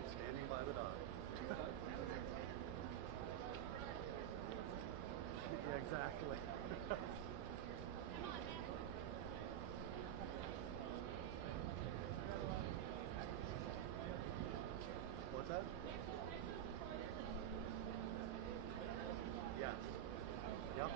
one standing by the dock. Yeah, exactly. What's that? Yes. Yep.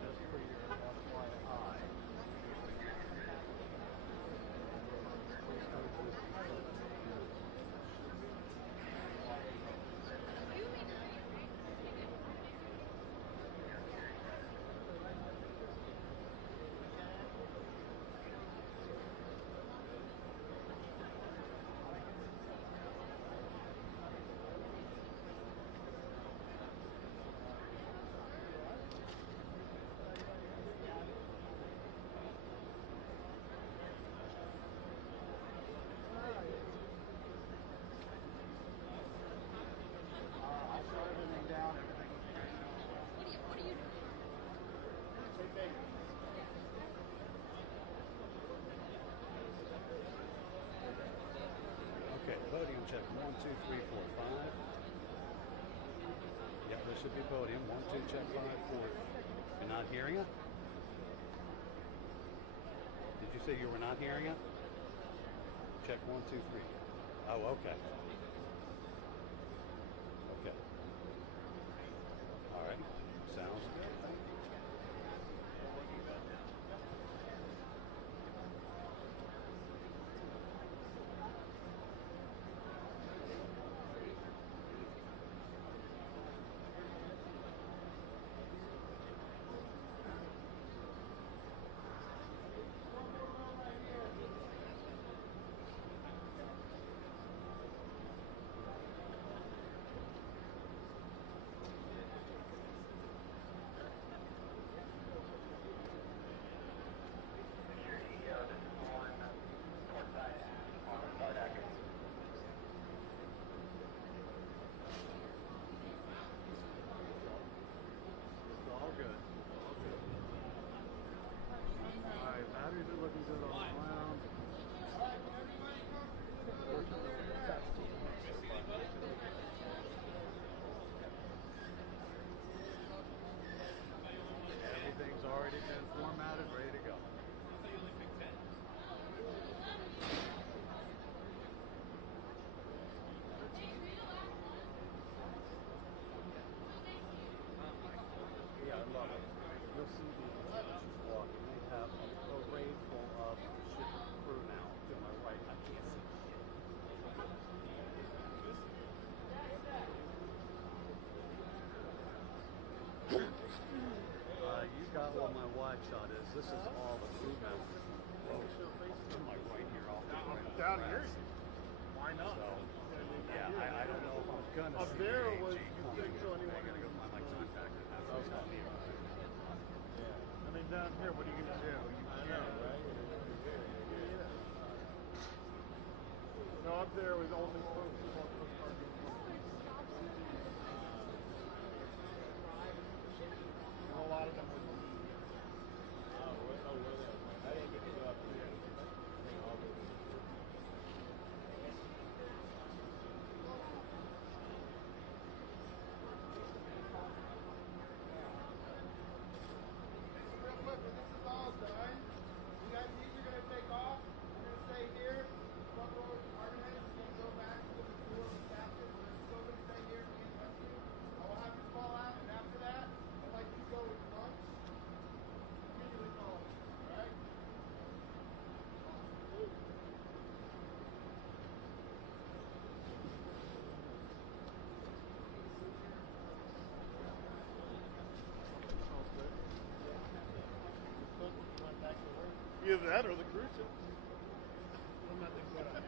Just for your FYI. I shut everything down, everything was great. What are you doing? Okay, podium check. 1, 2, 3, 4, 5. Yep, there should be podium. 1, 2, check 5, 4. You're not hearing it? Did you say you were not hearing it? Check 1, 2, 3. Oh, okay. Okay. All right. Sounds good. Thank you. All good. All good. All right, batteries are looking good all around. Everything's already been formatted, ready to go. Yeah, I love it. You'll see the ships walking. They have a parade full of ship crew now. To my right, I can't see. You got what my wide shot is. This is all the crew members. To my right here, off the right. Down here? Why not? So, yeah, I don't know if I'm gonna Up see there the was AG you coming. think so anyone I gotta go find my contact and have those on me. I mean, down here, what are you going to do? I know, right? No, up there was only folks who want to park. A lot of them would leave. Oh, where they? I didn't get to go up there. Real quick, when this is all done, you guys, these are going to take off. We're going to stay here. Front row department head is going to go back to the door of the captain. We're still going to stay here for the rescue. I will have you fall out, and after that, I'd like you to go with lunch. Immediately follow me, all right? Either that or the cruise ship. I'm not thinking about that.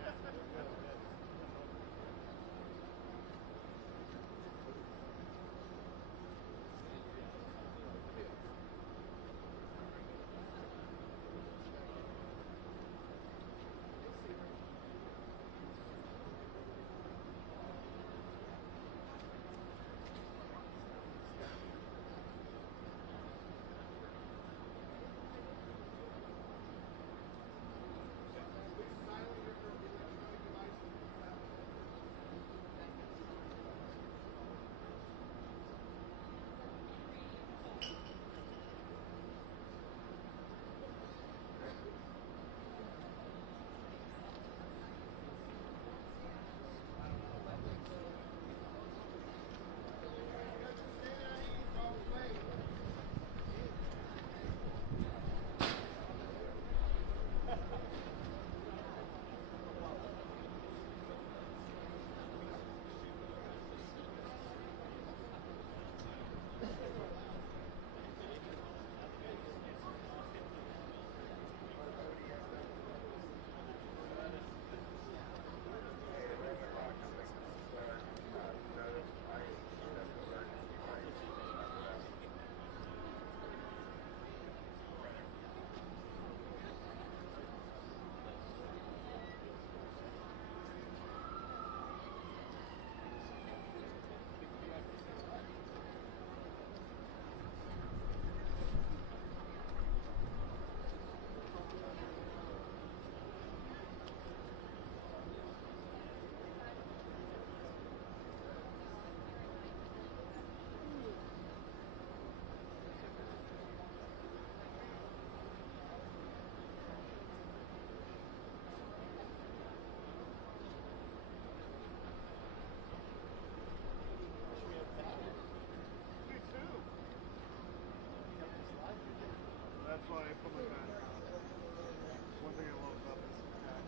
That's why I put my mask on. One thing I love about this pack.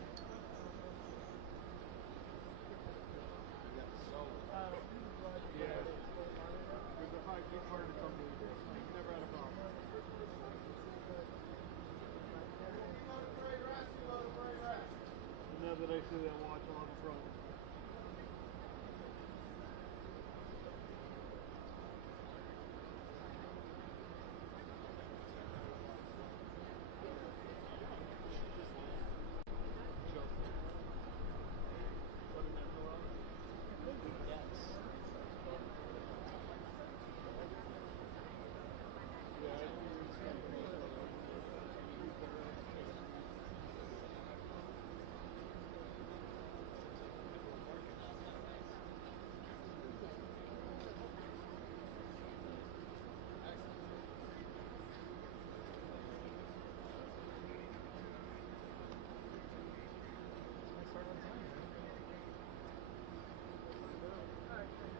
Yeah. With the 5G card, it's unbelievable. I've never had a problem. And now that I see that watch, I'll have a problem.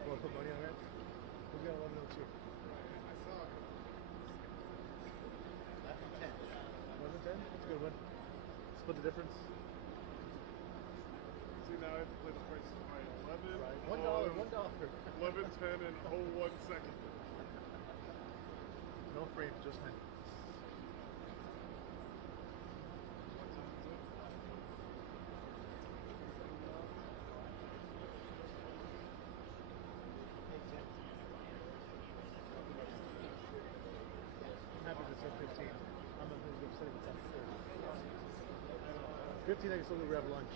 Want to put money on that? We got 1102. I saw it. 1110? That's a good one. Split the difference. See, now I have to play the price is right. 11. Right. $1. $1. 11, 10, and 01 second. No frame, just me. I'm happy with 15. I'm going to go sit with 15, I can still go grab lunch.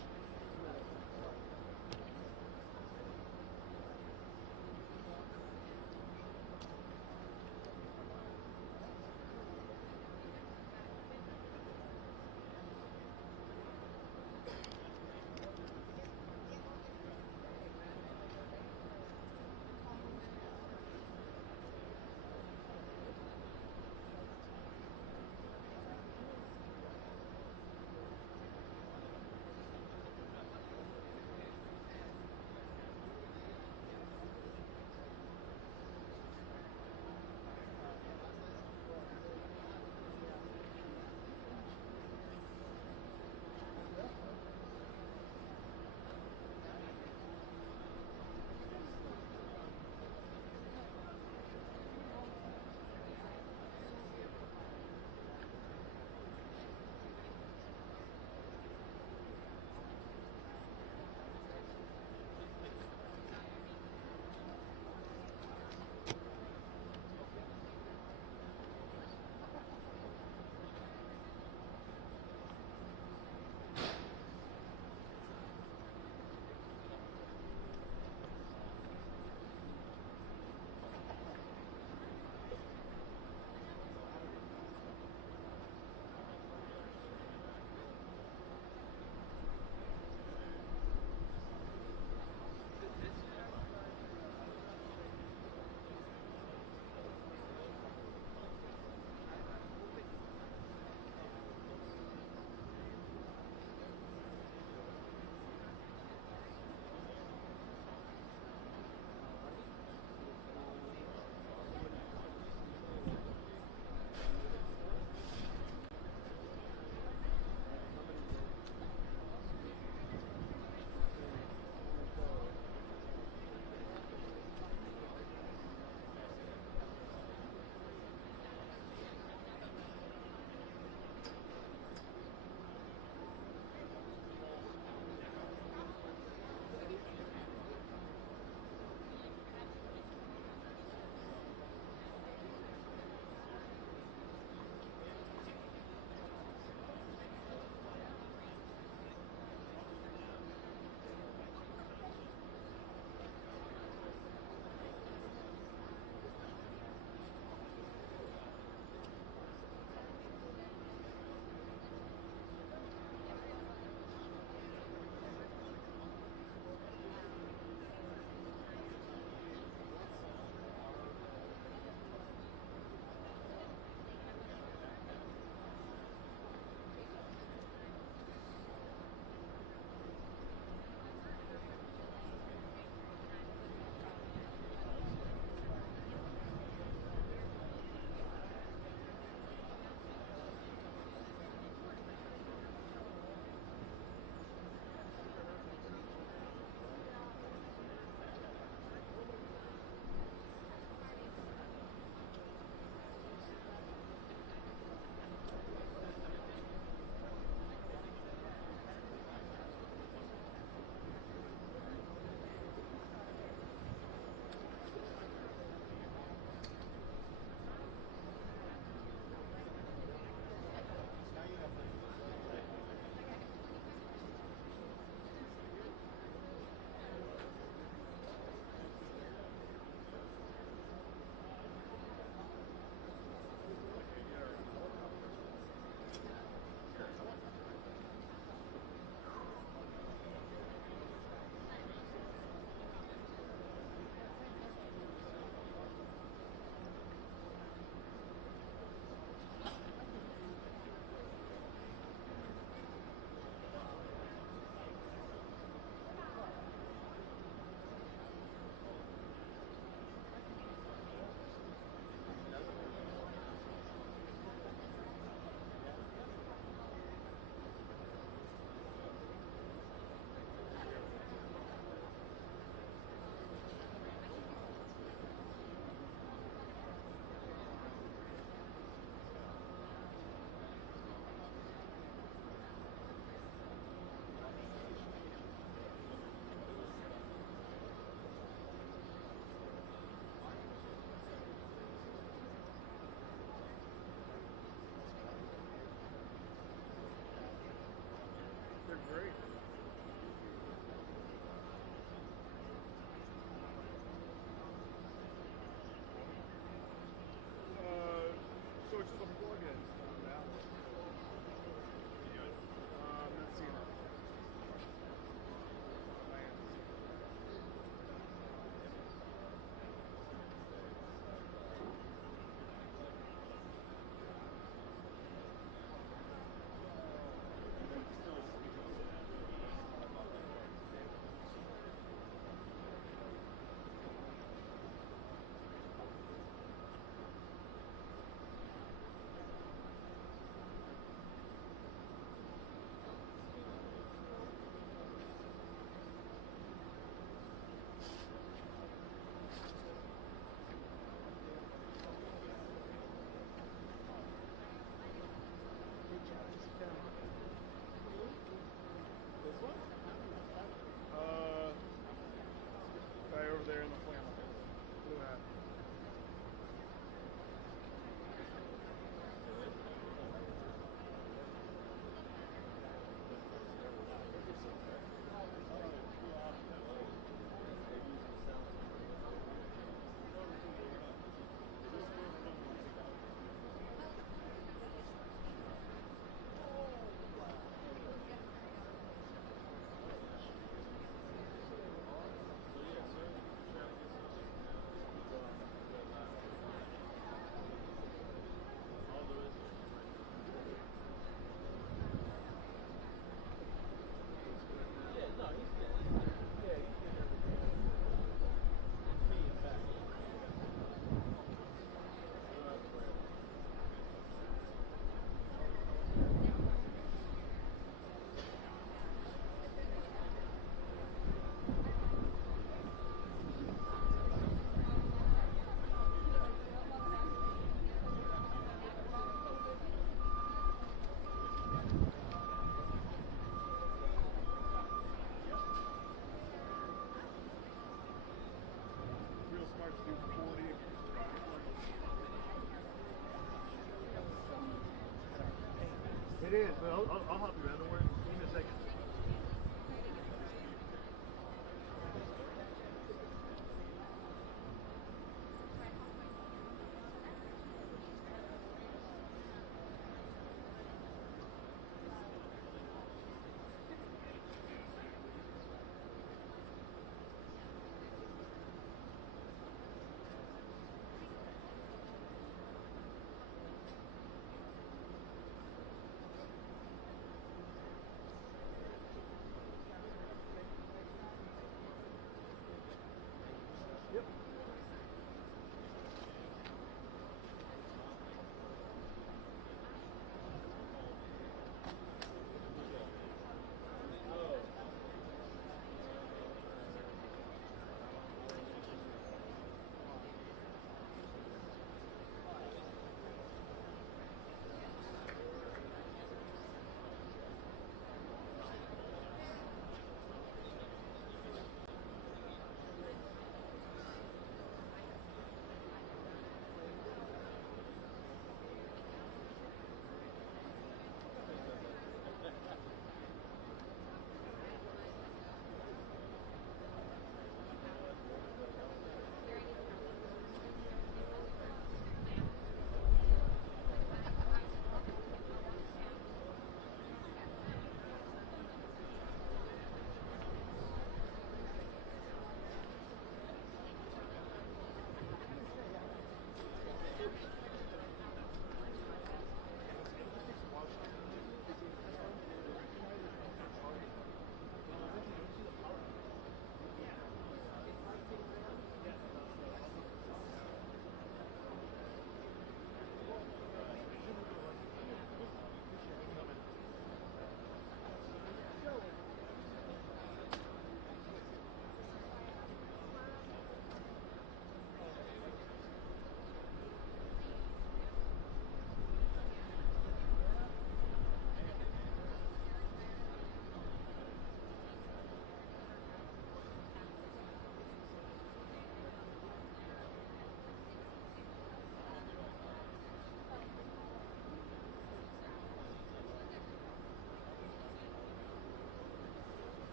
It is, but I'll help you out. Don't worry. Give me a second.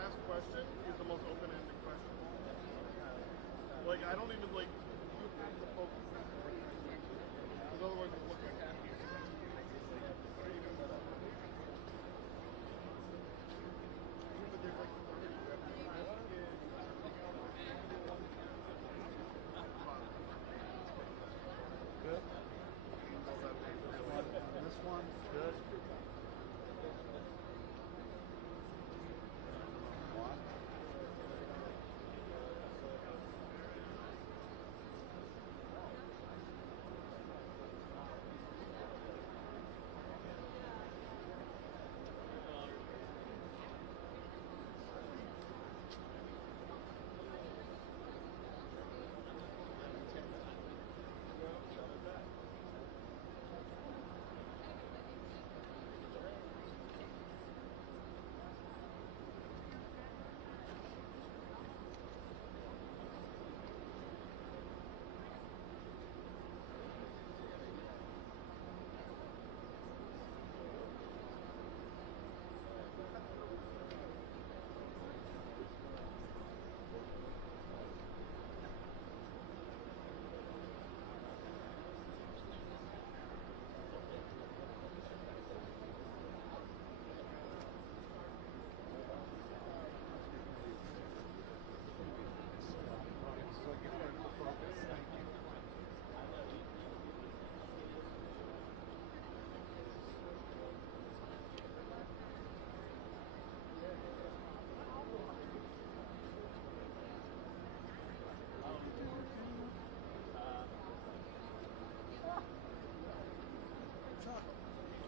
last question is the most open-ended question. Like, I don't even, like, you have to focus on the right question. Because otherwise it looks like happy. What are you doing? But there's like 30, you have to ask kids, everything else. Good. All that thing. This one, good. One.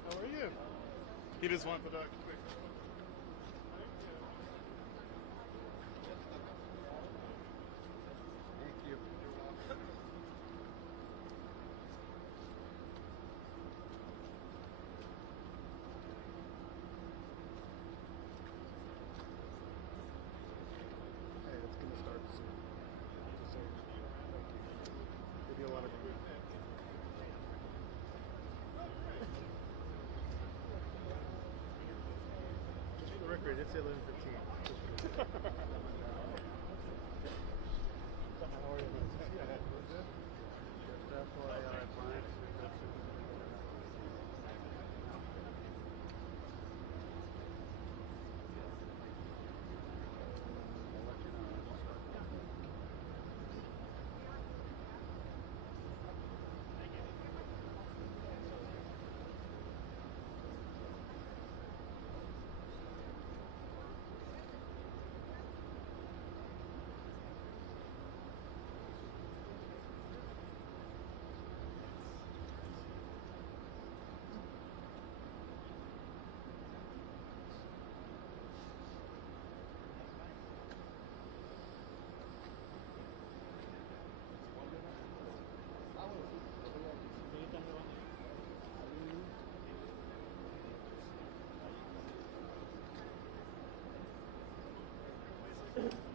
How are you? He just wanted to quick. Thank you. Hey, it's gonna start soon. Just saying. Give you a lot of just for the record, it's 11:15. How are you? Yeah, Just FYI, Brian. I'll let you know when we start.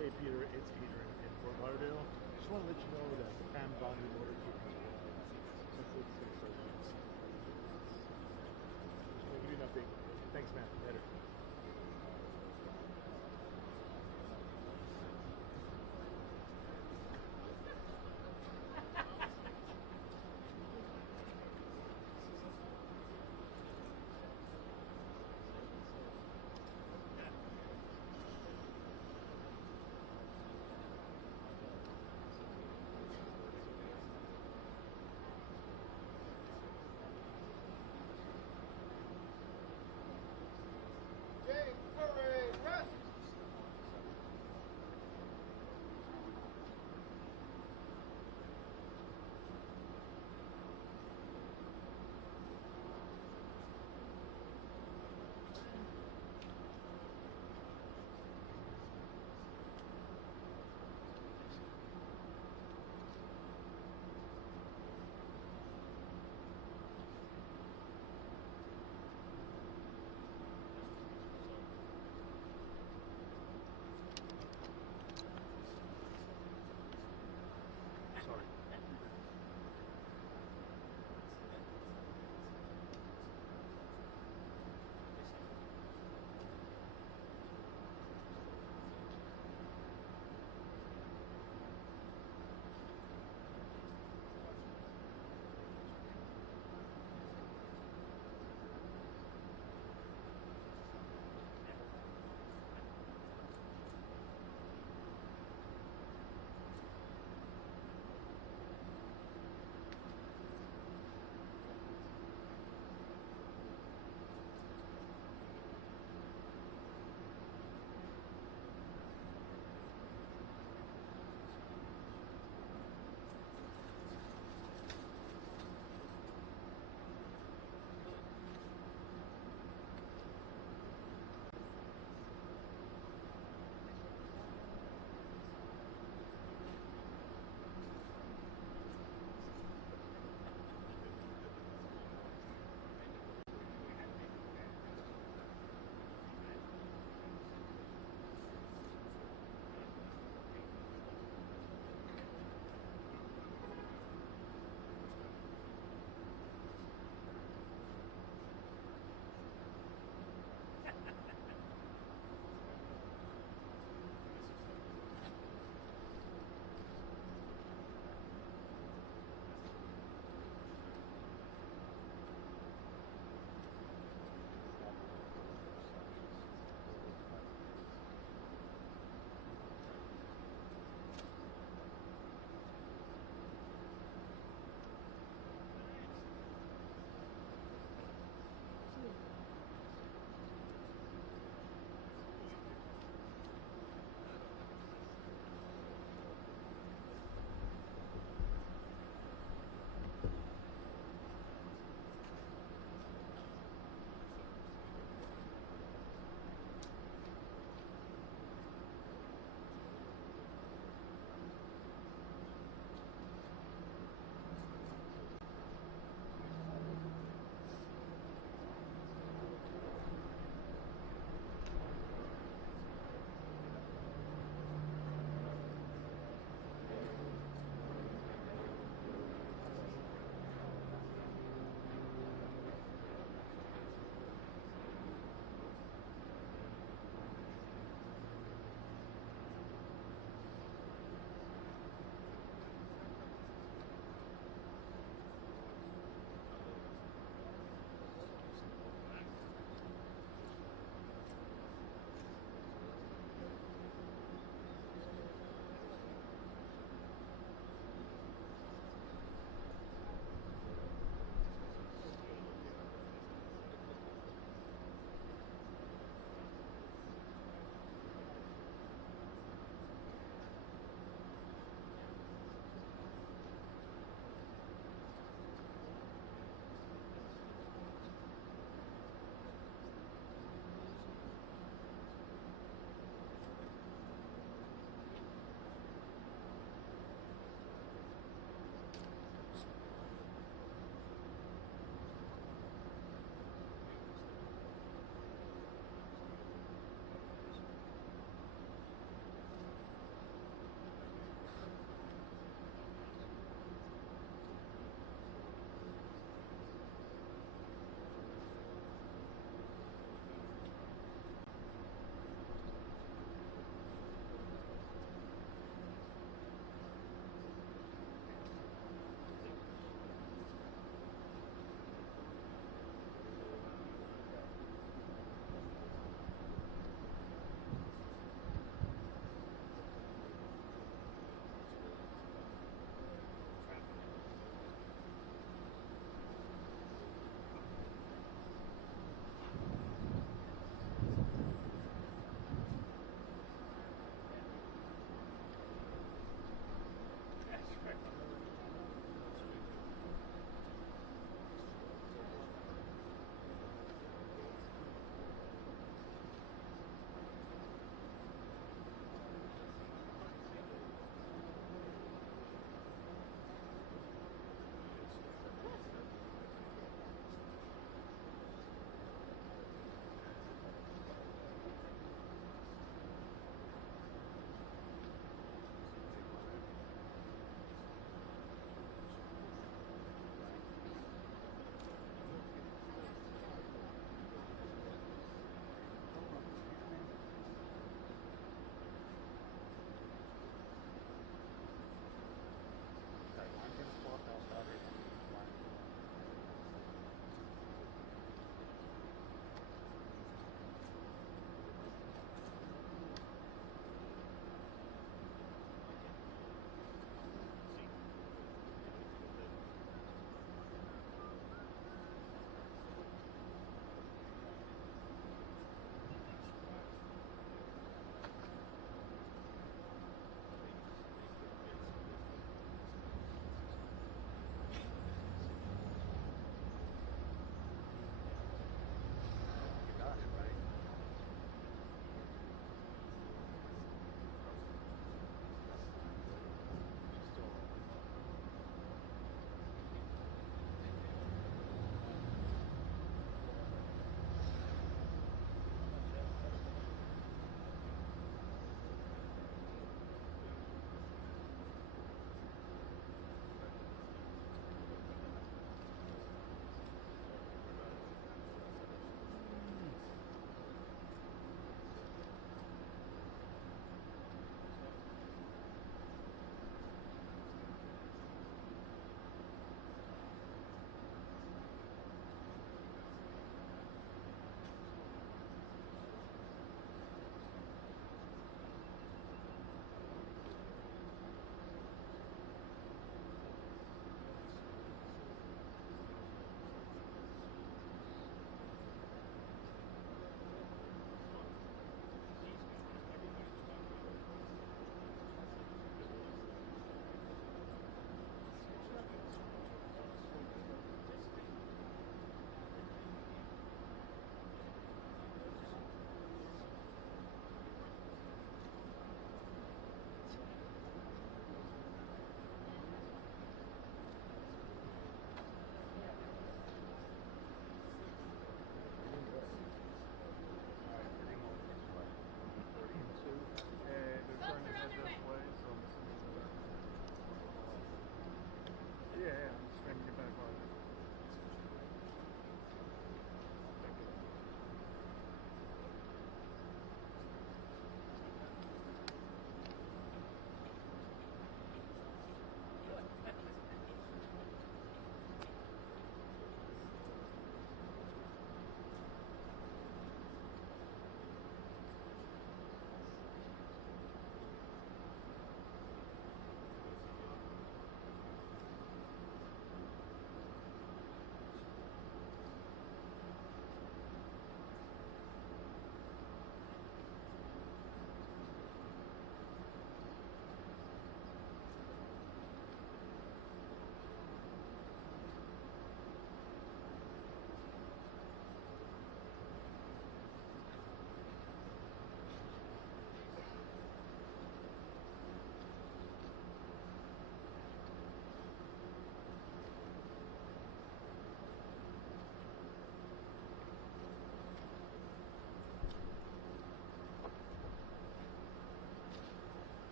Hey Peter, it's Peter in Fort Lauderdale. Just want to let you know that the Pamela Bondi motor kicking since it's going to start. Just want to give you an update. Thanks, man. Later.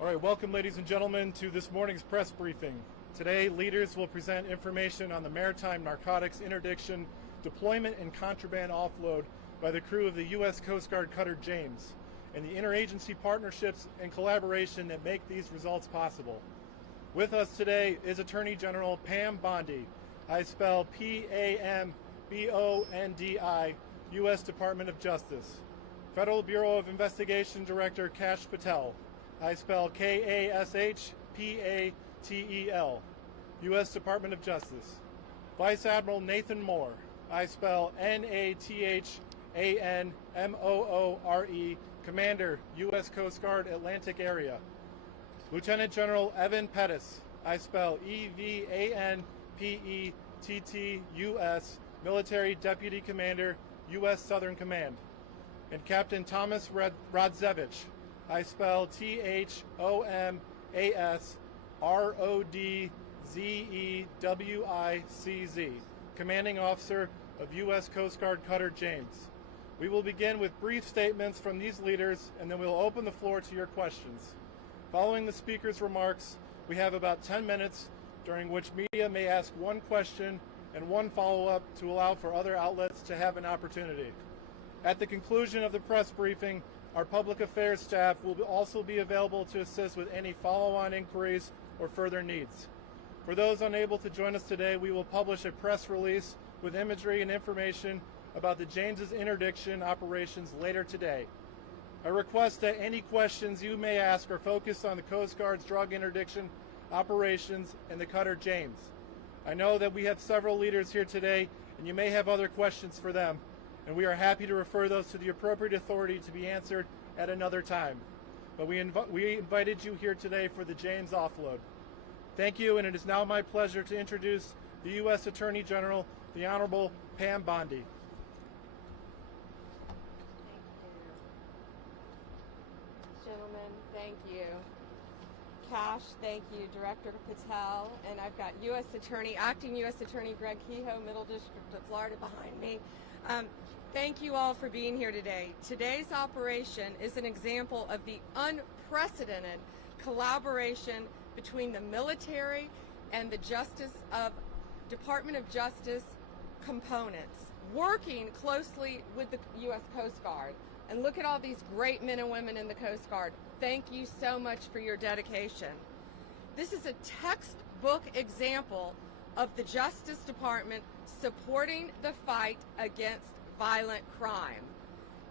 All right, welcome ladies and gentlemen to this morning's press briefing. Today, leaders will present information on the maritime narcotics interdiction, deployment, and contraband offload by the crew of the U.S. Coast Guard cutter James, and the interagency partnerships and collaboration that make these results possible. With us today is Attorney General Pam Bondi. I spell P-A-M-B-O-N-D-I, U.S. Department of Justice. Federal Bureau of Investigation Director Kash Patel. I spell K-A-S-H-P-A-T-E-L, U.S. Department of Justice. Vice Admiral Nathan Moore. I spell N-A-T-H-A-N-M-O-O-R-E, Commander, U.S. Coast Guard, Atlantic Area. Lieutenant General Evan Pettis. I spell E-V-A-N-P-E-T-T-U-S, Military Deputy Commander, U.S. Southern Command. And Captain Thomas Rodzevich. I spell T-H-O-M-A-S-R-O-D-Z-E-W-I-C-Z, Commanding Officer of U.S. Coast Guard cutter James. We will begin with brief statements from these leaders, and then we'll open the floor to your questions. Following the speakers' remarks, we have about 10 minutes, during which media may ask one question and one follow-up to allow for other outlets to have an opportunity. At the conclusion of the press briefing, our public affairs staff will also be available to assist with any follow-on inquiries or further needs. For those unable to join us today, we will publish a press release with imagery and information about the James's interdiction operations later today. I request that any questions you may ask are focused on the Coast Guard's drug interdiction operations and the cutter James. I know that we have several leaders here today, and you may have other questions for them, and we are happy to refer those to the appropriate authority to be answered at another time. But we invited you here today for the James offload. Thank you, and it is now my pleasure to introduce the U.S. Attorney General, the Honorable Pam Bondi. Gentlemen, thank you. Cash, thank you. Director Patel, and I've got Acting U.S. Attorney Greg Kehoe, Middle District of Florida behind me. Thank you all for being here today. Today's operation is an example of the unprecedented collaboration between the military and the Department of Justice components, working closely with the U.S. Coast Guard. And look at all these great men and women in the Coast Guard. Thank you so much for your dedication. This is a textbook example of the Justice Department supporting the fight against violent crime.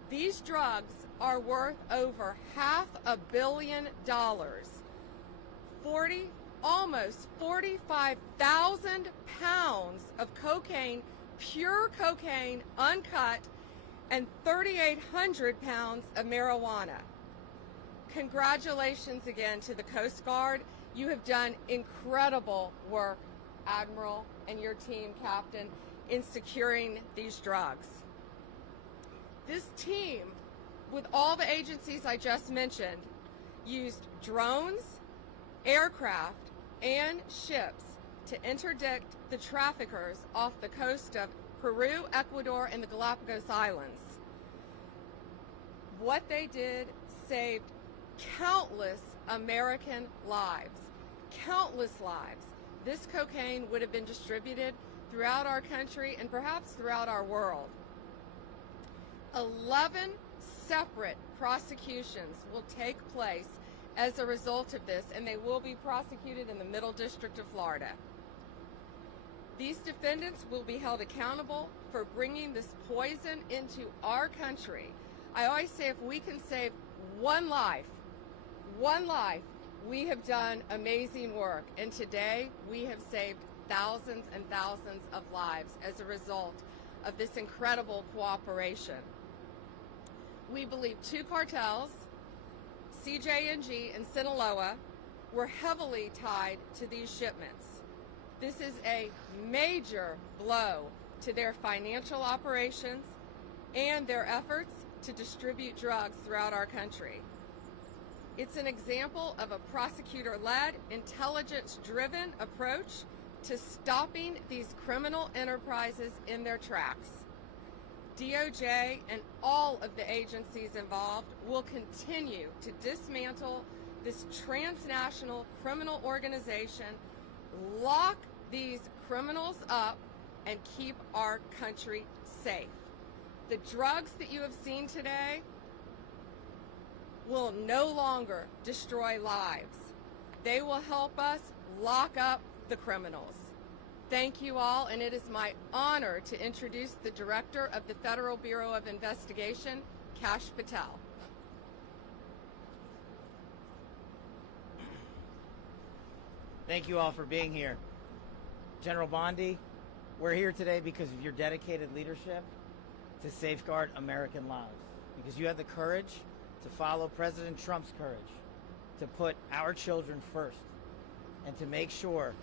These drugs are worth over $500 million, almost 45,000 pounds of cocaine, pure cocaine, uncut, and 3,800 pounds of marijuana. Congratulations again to the Coast Guard. You have done incredible work, Admiral, and your team, Captain, in securing these drugs. This team, with all the agencies I just mentioned, used drones, aircraft, and ships to interdict the traffickers off the coast of Peru, Ecuador, and the Galapagos Islands. What they did saved countless American lives, countless lives. This cocaine would have been distributed throughout our country and perhaps throughout our world. 11 separate prosecutions will take place as a result of this, and they will be prosecuted in the Middle District of Florida. These defendants will be held accountable for bringing this poison into our country. I always say if we can save one life, we have done amazing work. And today we have saved thousands and thousands of lives as a result of this incredible cooperation. We believe two cartels, CJNG and Sinaloa, were heavily tied to these shipments. This is a major blow to their financial operations and their efforts to distribute drugs throughout our country. It's an example of a prosecutor-led, intelligence-driven approach to stopping these criminal enterprises in their tracks. DOJ and all of the agencies involved will continue to dismantle this transnational criminal organization, lock these criminals up, and keep our country safe. The drugs that you have seen today will no longer destroy lives. They will help us lock up the criminals. Thank you all, and it is my honor to introduce the Director of the Federal Bureau of Investigation, Kash Patel. Thank you all for being here. General Bondi, we're here today because of your dedicated leadership to safeguard American lives, because you had the courage to follow President Trump's courage to put our children first and to make sure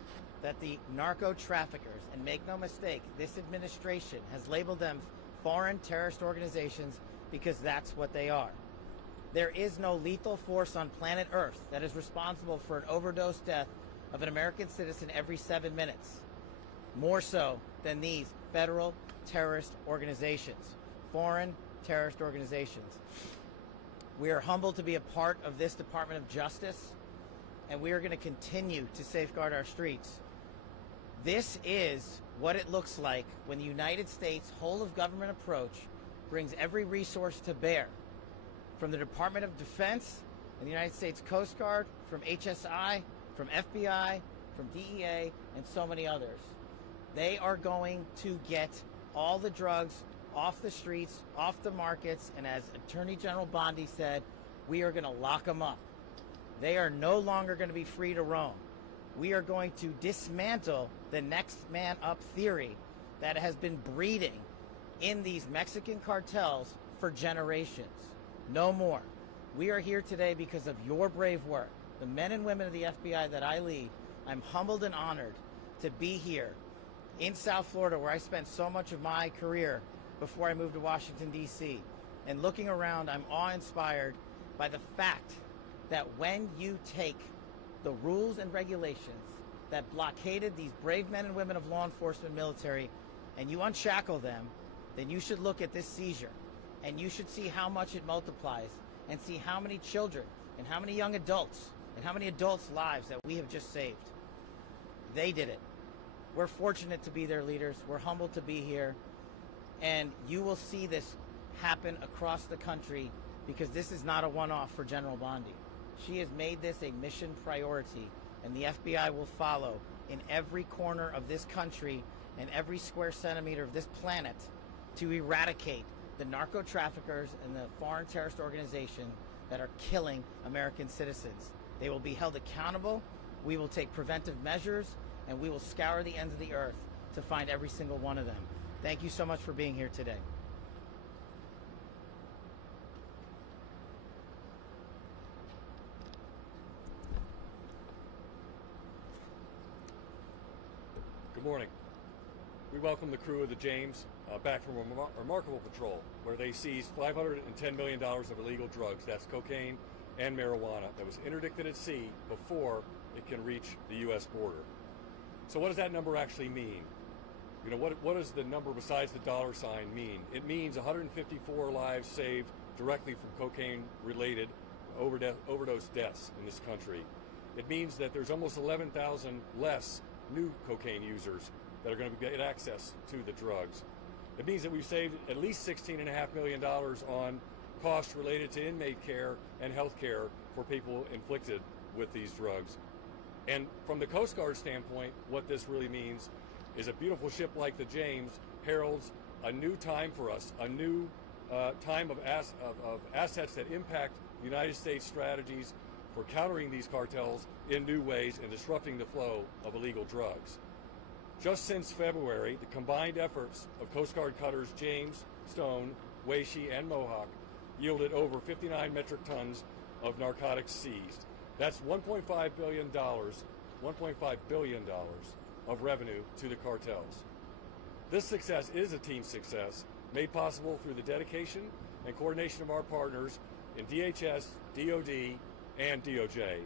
that the narco traffickers, and make no mistake, this administration has labeled them foreign terrorist organizations because that's what they are. There is no lethal force on planet Earth that is responsible for an overdose death of an American citizen every 7 minutes, more so than these federal terrorist organizations, foreign terrorist organizations. We are humbled to be a part of this Department of Justice, and we are going to continue to safeguard our streets. This is what it looks like when the United States whole of government approach brings every resource to bear, from the Department of Defense and the United States Coast Guard, from HSI, from FBI, from DEA, and so many others. They are going to get all the drugs off the streets, off the markets, and as Attorney General Bondi said, we are going to lock them up. They are no longer going to be free to roam. We are going to dismantle the next man up theory that has been breeding in these Mexican cartels for generations. No more. We are here today because of your brave work. The men and women of the FBI that I lead, I'm humbled and honored to be here in South Florida, where I spent so much of my career before I moved to Washington, D.C. And looking around, I'm awe-inspired by the fact that when you take the rules and regulations that blockaded these brave men and women of law enforcement military and you unshackle them, then you should look at this seizure and you should see how much it multiplies and see how many children and how many young adults and how many adults' lives that we have just saved. They did it. We're fortunate to be their leaders. We're humbled to be here. And you will see this happen across the country, because this is not a one-off for General Bondi. She has made this a mission priority, and the FBI will follow in every corner of this country and every square centimeter of this planet to eradicate the narco traffickers and the foreign terrorist organization that are killing American citizens. They will be held accountable. We will take preventive measures, and we will scour the ends of the earth to find every single one of them. Thank you so much for being here today. Good morning. We welcome the crew of the James back from a remarkable patrol where they seized $510 million of illegal drugs, that's cocaine and marijuana, that was interdicted at sea before it can reach the U.S. border. So what does that number actually mean? You know, what does the number besides the dollar sign mean? It means 154 lives saved directly from cocaine-related overdose deaths in this country. It means that there's almost 11,000 less new cocaine users that are going to get access to the drugs. It means that we've saved at least $16.5 million on costs related to inmate care and health care for people inflicted with these drugs. And from the Coast Guard standpoint, what this really means is a beautiful ship like the James heralds a new time for us, a new time of assets that impact the United States strategies for countering these cartels in new ways and disrupting the flow of illegal drugs. Just since February, the combined efforts of Coast Guard cutters James, Stone, Weishi, and Mohawk yielded over 59 metric tons of narcotics seized. That's $1.5 billion of revenue to the cartels. This success is a team success made possible through the dedication and coordination of our partners in DHS, DOD, and DOJ.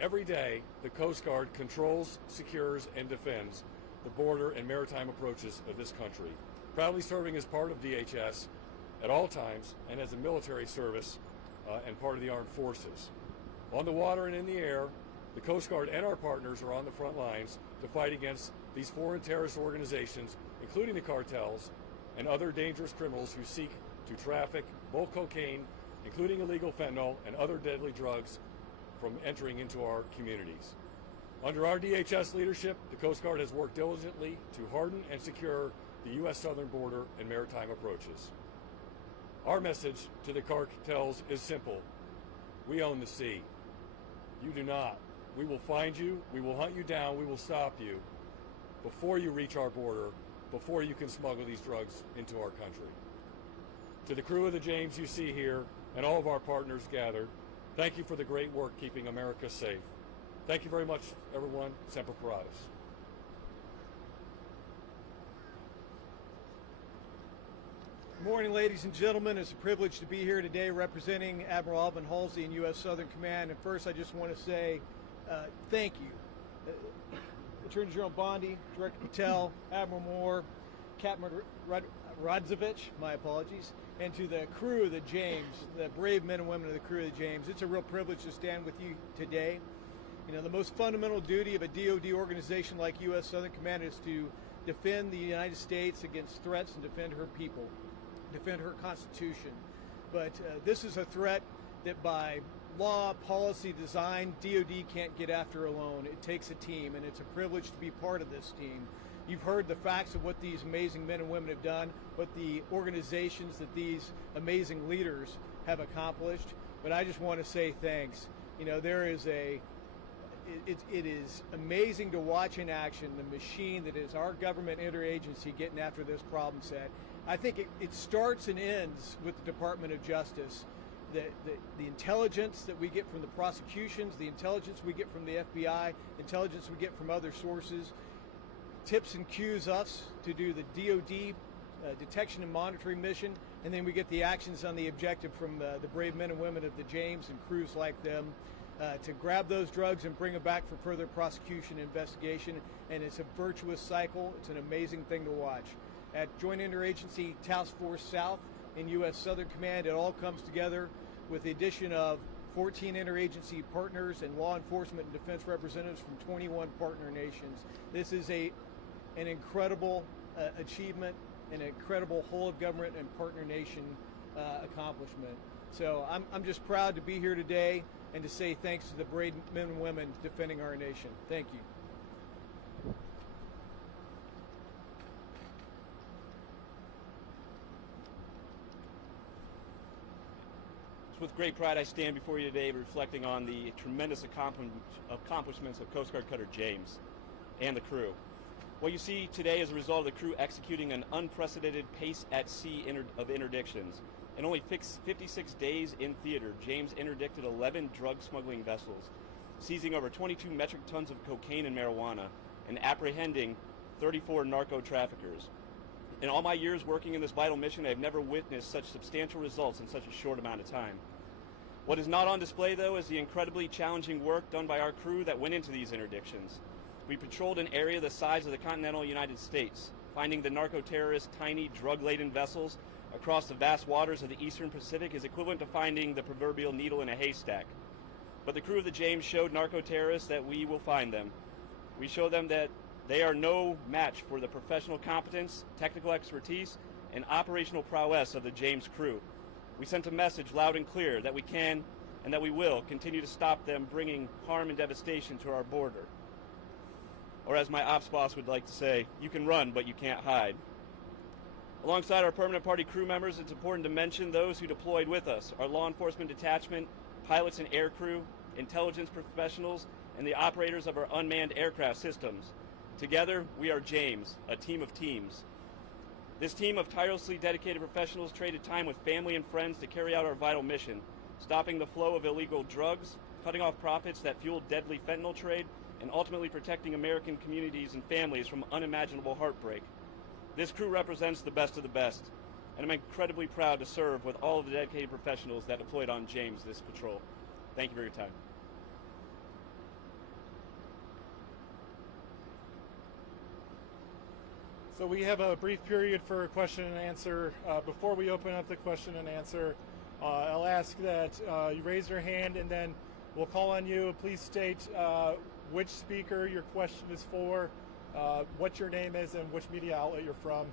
Every day, the Coast Guard controls, secures, and defends the border and maritime approaches of this country, proudly serving as part of DHS at all times and as a military service and part of the armed forces. On the water and in the air, the Coast Guard and our partners are on the front lines to fight against these foreign terrorist organizations, including the cartels and other dangerous criminals who seek to traffic bulk cocaine, including illegal fentanyl and other deadly drugs, from entering into our communities. Under our DHS leadership, the Coast Guard has worked diligently to harden and secure the U.S. southern border and maritime approaches. Our message to the cartels is simple. We own the sea. You do not. We will find you, we will hunt you down, we will stop you before you reach our border, before you can smuggle these drugs into our country. To the crew of the James you see here and all of our partners gathered, thank you for the great work keeping America safe. Thank you very much, everyone. Semper Paratus. Good morning, ladies and gentlemen. It's a privilege to be here today representing Admiral Alvin Halsey in U.S. Southern Command. And first, I just want to say thank you. Attorney General Bondi, Director Patel, Admiral Moore, Captain Rodzovich, my apologies, and to the crew of the James, the brave men and women of the crew of the James. It's a real privilege to stand with you today. You know, the most fundamental duty of a DoD organization like U.S. Southern Command is to defend the United States against threats and defend her people, defend her Constitution. But this is a threat that by law, policy, design, DoD can't get after alone. It takes a team, and it's a privilege to be part of this team. You've heard the facts of what these amazing men and women have done, what the organizations that these amazing leaders have accomplished. But I just want to say thanks. You know, there is it is amazing to watch in action the machine that is our government interagency getting after this problem set. I think it starts and ends with the Department of Justice. The intelligence that we get from the prosecutions, the intelligence we get from the FBI, intelligence we get from other sources, tips and cues us to do the DoD detection and monitoring mission, and then we get the actions on the objective from the brave men and women of the James and crews like them to grab those drugs and bring them back for further prosecution and investigation. And it's a virtuous cycle. It's an amazing thing to watch. At Joint Interagency Task Force South in U.S. Southern Command, it all comes together with the addition of 14 interagency partners and law enforcement and defense representatives from 21 partner nations. This is an incredible achievement, an incredible whole of government and partner nation accomplishment. So I'm just proud to be here today and to say thanks to the brave men and women defending our nation. Thank you. It's with great pride I stand before you today reflecting on the tremendous accomplishments of Coast Guard Cutter James and the crew. What you see today is a result of the crew executing an unprecedented pace at sea of interdictions. In only 56 days in theater, James interdicted 11 drug smuggling vessels, seizing over 22 metric tons of cocaine and marijuana, and apprehending 34 narco traffickers. In all my years working in this vital mission, I have never witnessed such substantial results in such a short amount of time. What is not on display, though, is the incredibly challenging work done by our crew that went into these interdictions. We patrolled an area the size of the continental United States, finding the narco-terrorists' tiny, drug-laden vessels across the vast waters of the eastern Pacific is equivalent to finding the proverbial needle in a haystack. But the crew of the James showed narco-terrorists that we will find them. We show them that they are no match for the professional competence, technical expertise, and operational prowess of the James crew. We sent a message loud and clear that we can and that we will continue to stop them bringing harm and devastation to our border. Or as my ops boss would like to say, you can run, but you can't hide. Alongside our permanent party crew members, it's important to mention those who deployed with us, our law enforcement detachment, pilots and air crew, intelligence professionals, and the operators of our unmanned aircraft systems. Together, we are James, a team of teams. This team of tirelessly dedicated professionals traded time with family and friends to carry out our vital mission, stopping the flow of illegal drugs, cutting off profits that fueled deadly fentanyl trade, and ultimately protecting American communities and families from unimaginable heartbreak. This crew represents the best of the best, and I'm incredibly proud to serve with all of the dedicated professionals that deployed on James this patrol. Thank you for your time. So we have a brief period for question and answer. Before we open up the question and answer, I'll ask that you raise your hand and then We'll call on you. Please state which speaker your question is for, what your name is, and which media outlet you're from.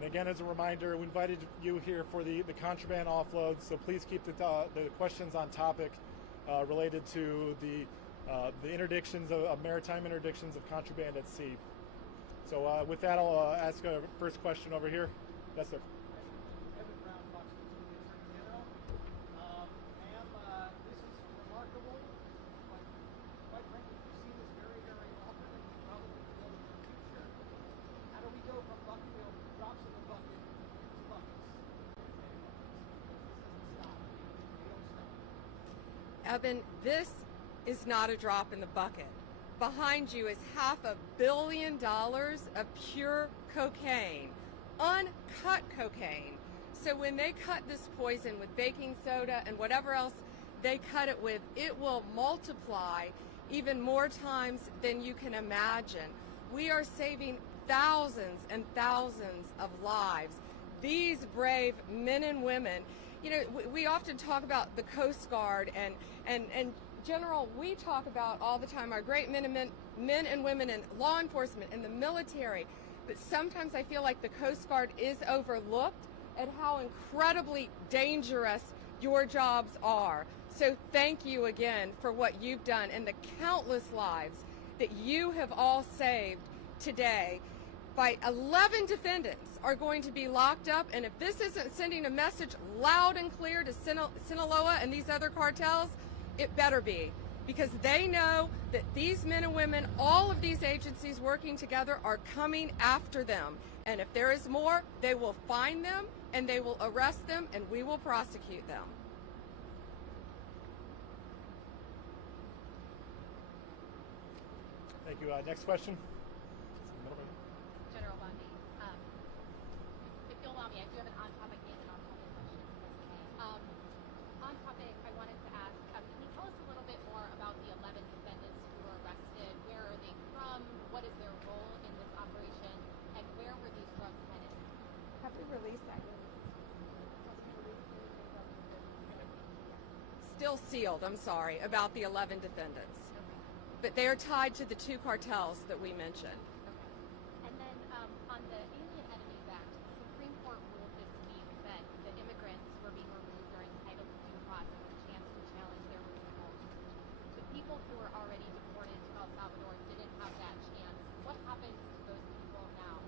And again, as a reminder, we invited you here for the contraband offload, so please keep the questions on topic related to the interdictions of maritime interdictions of contraband at sea. So with that, I'll ask a first question over here. Yes, sir. This is remarkable. Quite frankly, we've seen this very, very often, and we probably will in the future. How do we go from drops in the bucket to buckets? This doesn't stop. They don't stop. Evan, this is not a drop in the bucket. Behind you is $500 million of pure cocaine, uncut cocaine. So when they cut this poison with baking soda and whatever else they cut it with, it will multiply even more times than you can imagine. We are saving thousands and thousands of lives. These brave men and women, you know, we often talk about the Coast Guard and General, we talk about all the time our great men and women in law enforcement and the military, but sometimes I feel like the Coast Guard is overlooked at how incredibly dangerous your jobs are. So thank you again for what you've done and the countless lives that you have all saved today. By 11 defendants are going to be locked up, and if this isn't sending a message loud and clear to Sinaloa and these other cartels, it better be, because they know that these men and women, all of these agencies working together, are coming after them. And if there is more, they will find them and they will arrest them and we will prosecute them. Thank you. Next question. General Bondi, if you'll allow me, I do have an on-topic and an off-topic question. On topic, I wanted to ask, can you tell us a little bit more about the 11 defendants who were arrested? Where are they from? What is their role in this operation? And where were these drugs headed? Have we released that yet? Still sealed, I'm sorry, about the 11 defendants. Okay. But they are tied to the 2 cartels that we mentioned. Okay. And then on the Alien Enemies Act, the Supreme Court ruled this week that the immigrants were being removed are entitled to due process, a chance to challenge their removal. The people who were already deported to El Salvador didn't have that chance. What happens to those people now?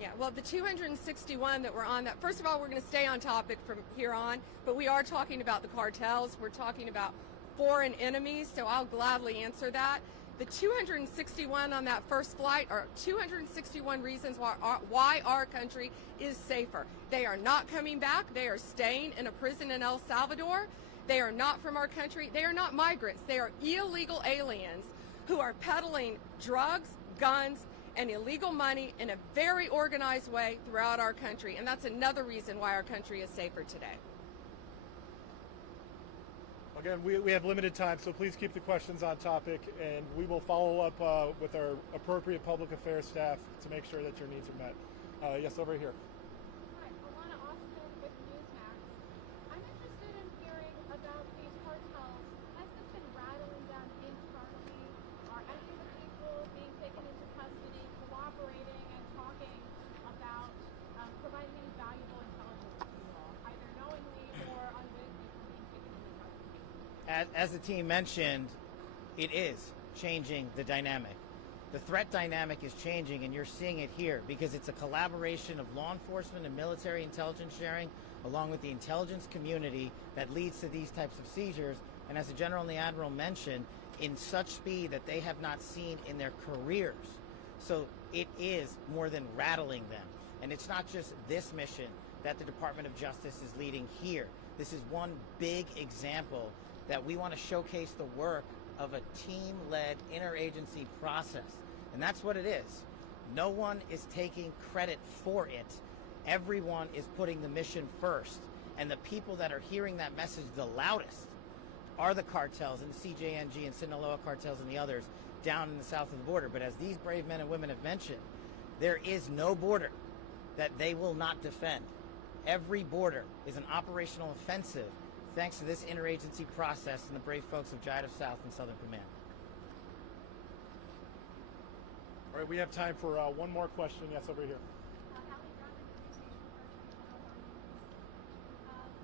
Yeah, well, the 261 that were on that, first of all, we're going to stay on topic from here on, but we are talking about the cartels. We're talking about foreign enemies, so I'll gladly answer that. The 261 on that first flight are 261 reasons why our country is safer. They are not coming back. They are staying in a prison in El Salvador. They are not from our country. They are not migrants. They are illegal aliens who are peddling drugs, guns, and illegal money in a very organized way throughout our country. And that's another reason why our country is safer today. Again, we have limited time, so please keep the questions on topic, and we will follow up with our appropriate public affairs staff to make sure that your needs are met. Yes, over here. Hi, Alana Austin with Newsmax. I'm interested in hearing about these cartels. Has this been rattling them internally? Are any of the people being taken into custody cooperating and talking about providing any valuable intelligence to you all, either knowingly or unwittingly from being taken into custody? As the team mentioned, it is changing the dynamic. The threat dynamic is changing, and you're seeing it here because it's a collaboration of law enforcement and military intelligence sharing along with the intelligence community that leads to these types of seizures. And as the General and the Admiral mentioned, in such speed that they have not seen in their careers. So it is more than rattling them. And it's not just this mission that the Department of Justice is leading here. This is one big example that we want to showcase the work of a team-led interagency process. And that's what it is. No one is taking credit for it. Everyone is putting the mission first. And the people that are hearing that message the loudest are the cartels and the CJNG and Sinaloa cartels and the others down in the south of the border. But as these brave men and women have mentioned, there is no border that they will not defend. Every border is an operational offensive thanks to this interagency process and the brave folks of JIDF South and Southern Command. All right, we have time for one more question. Yes, over here.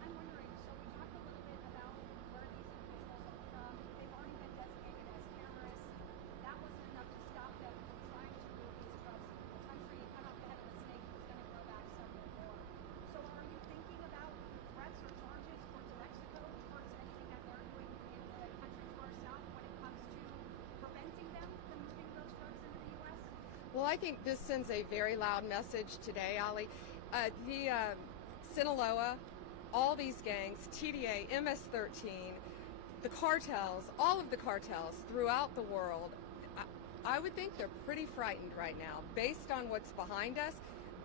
I'm wondering, so we talked a little bit about where these individuals are from. They've already been designated as terrorists. That wasn't enough to stop them from trying to move these drugs into the country. Come out the head of a snake who's going to grow back several more. So are you thinking about threats or charges towards Mexico, towards anything that they're doing in the country to our south when it comes to preventing them from moving those drugs into the U.S.? Well, I think this sends a very loud message today, Ali. Sinaloa, all these gangs, TDA, MS-13, the cartels, all of the cartels throughout the world, I would think they're pretty frightened right now based on what's behind us,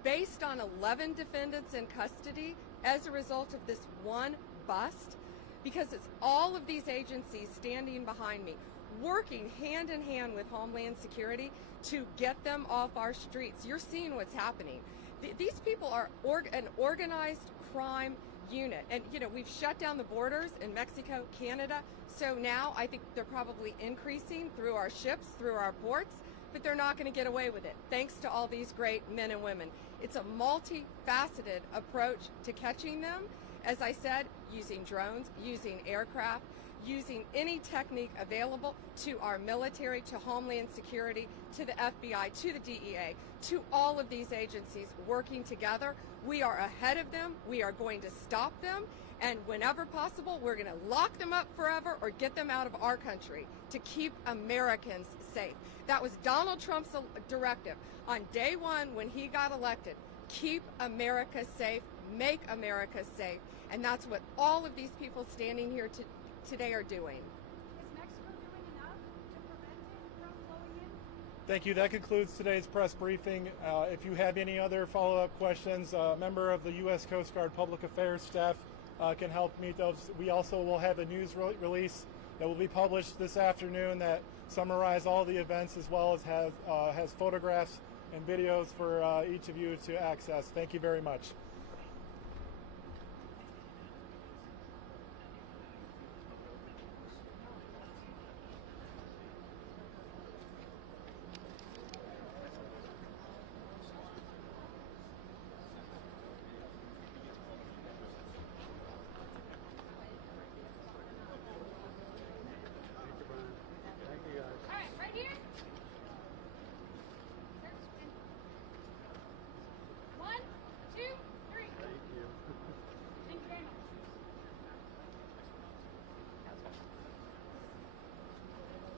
based on 11 defendants in custody as a result of this one bust, because it's all of these agencies standing behind me, working hand in hand with Homeland Security to get them off our streets. You're seeing what's happening. These people are an organized crime unit. And, you know, we've shut down the borders in Mexico, Canada. So now I think they're probably increasing through our ships, through our ports, but they're not going to get away with it, thanks to all these great men and women. It's a multifaceted approach to catching them. As I said, using drones, using aircraft, using any technique available to our military, to Homeland Security, to the FBI, to the DEA, to all of these agencies working together. We are ahead of them. We are going to stop them. And whenever possible, we're going to lock them up forever or get them out of our country to keep Americans safe. That was Donald Trump's directive on day one when he got elected. Keep America safe, make America safe. And that's what all of these people standing here today are doing. Is Mexico doing enough to prevent it from flowing in? Thank you. That concludes today's press briefing. If you have any other follow-up questions, a member of the U.S. Coast Guard Public Affairs staff can help meet those. We also will have a news release that will be published this afternoon that summarize all the events, as well as has photographs and videos for each of you to access. Thank you very much.